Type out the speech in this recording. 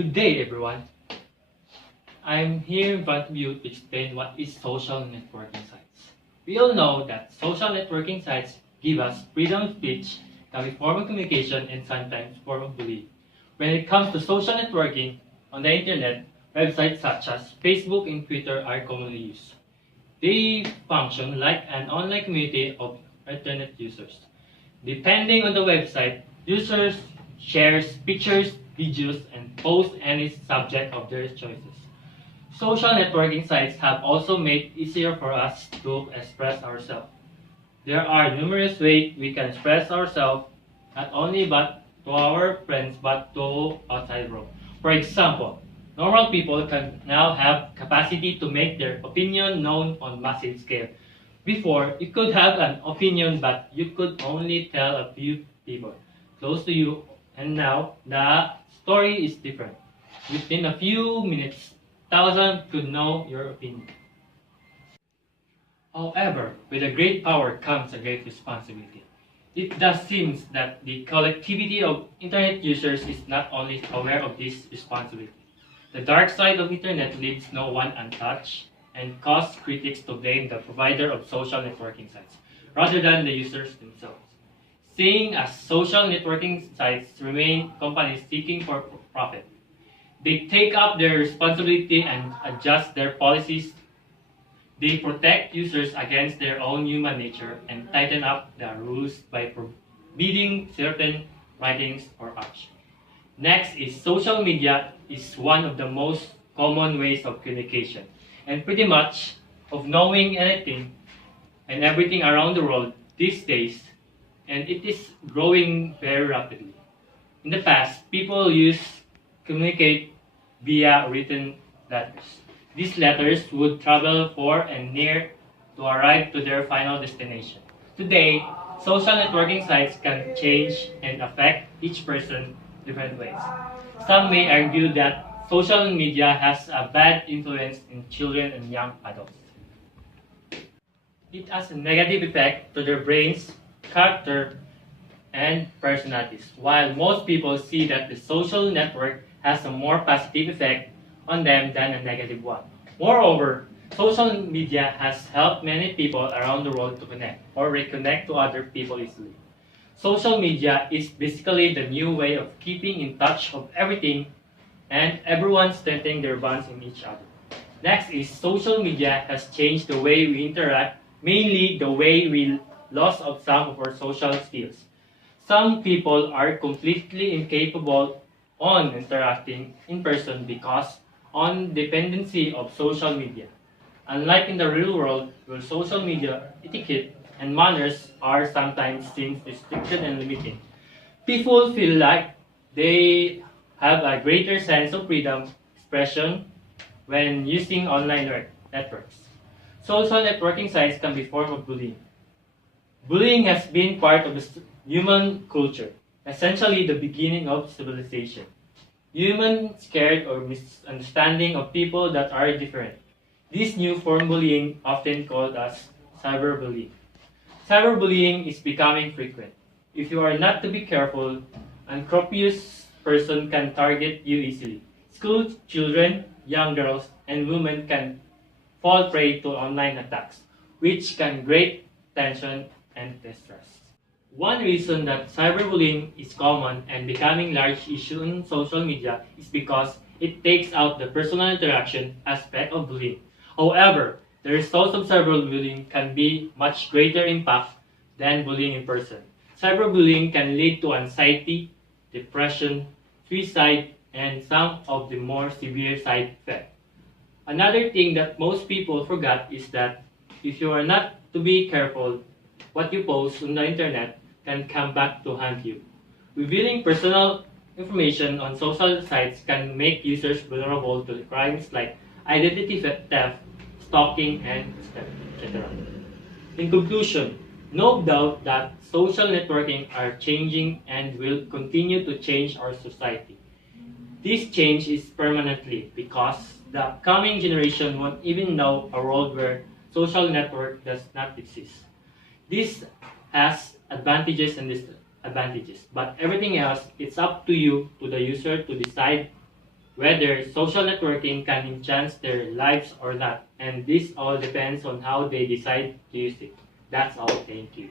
Good day, everyone. I'm here in front of you to explain what is social networking sites. We all know that social networking sites give us freedom of speech, can be form of communication, and sometimes form of bullying. When it comes to social networking on the internet, websites such as Facebook and Twitter are commonly used. They function like an online community of internet users. Depending on the website, users share pictures, videos, and post any subject of their choices. Social networking sites have also made it easier for us to express ourselves. There are numerous ways we can express ourselves, not only but to our friends but to outside world. For example, normal people can now have capacity to make their opinion known on massive scale. Before, you could have an opinion but you could only tell a few people close to you, and now the story is different. Within a few minutes, thousands could know your opinion. However, with a great power comes a great responsibility. It does seem that the collectivity of internet users is not only aware of this responsibility. The dark side of internet leaves no one untouched and causes critics to blame the provider of social networking sites rather than the users themselves. Seeing as social networking sites remain companies seeking for profit, they take up their responsibility and adjust their policies. They protect users against their own human nature and tighten up the rules by forbidding certain writings or actions. Next is social media is one of the most common ways of communication and pretty much of knowing anything and everything around the world these days, and it is growing very rapidly. In the past, people used communicate via written letters. These letters would travel far and near to arrive to their final destination. Today, social networking sites can change and affect each person different ways. Some may argue that social media has a bad influence in children and young adults. It has a negative effect to their brains, character, and personalities, while most people see that the social network has a more positive effect on them than a negative one. Moreover, social media has helped many people around the world to connect or reconnect to other people easily. Social media is basically the new way of keeping in touch of everything and everyone strengthening their bonds in each other. Next is social media has changed the way we interact, mainly the way we lost of some of our social skills. Some people are completely incapable on interacting in person because on dependency of social media. Unlike in the real world, where social media etiquette and manners are sometimes seen restricted and limited, people feel like they have a greater sense of freedom expression when using online networks. Social networking sites can be a form of bullying. Bullying has been part of the human culture, essentially the beginning of civilization. Human scared or misunderstanding of people that are different. This new form of bullying, often called as cyberbullying. Cyberbullying is becoming frequent. If you are not to be careful, an unscrupulous person can target you easily. School children, young girls, and women can fall prey to online attacks, which can create tension and distress. One reason that cyberbullying is common and becoming a large issue in social media is because it takes out the personal interaction aspect of bullying. However, the results of cyberbullying can be much greater impact than bullying in person. Cyberbullying can lead to anxiety, depression, suicide, and some of the more severe side effects. Another thing that most people forget is that if you are not to be careful, what you post on the internet can come back to haunt you. Revealing personal information on social sites can make users vulnerable to crimes like identity theft, stalking, and etc. In conclusion, no doubt that social networking are changing and will continue to change our society. This change is permanently because the coming generation won't even know a world where social network does not exist. This has advantages and disadvantages, but everything else, it's up to you, to the user, to decide whether social networking can enhance their lives or not. And this all depends on how they decide to use it. That's all. Thank you.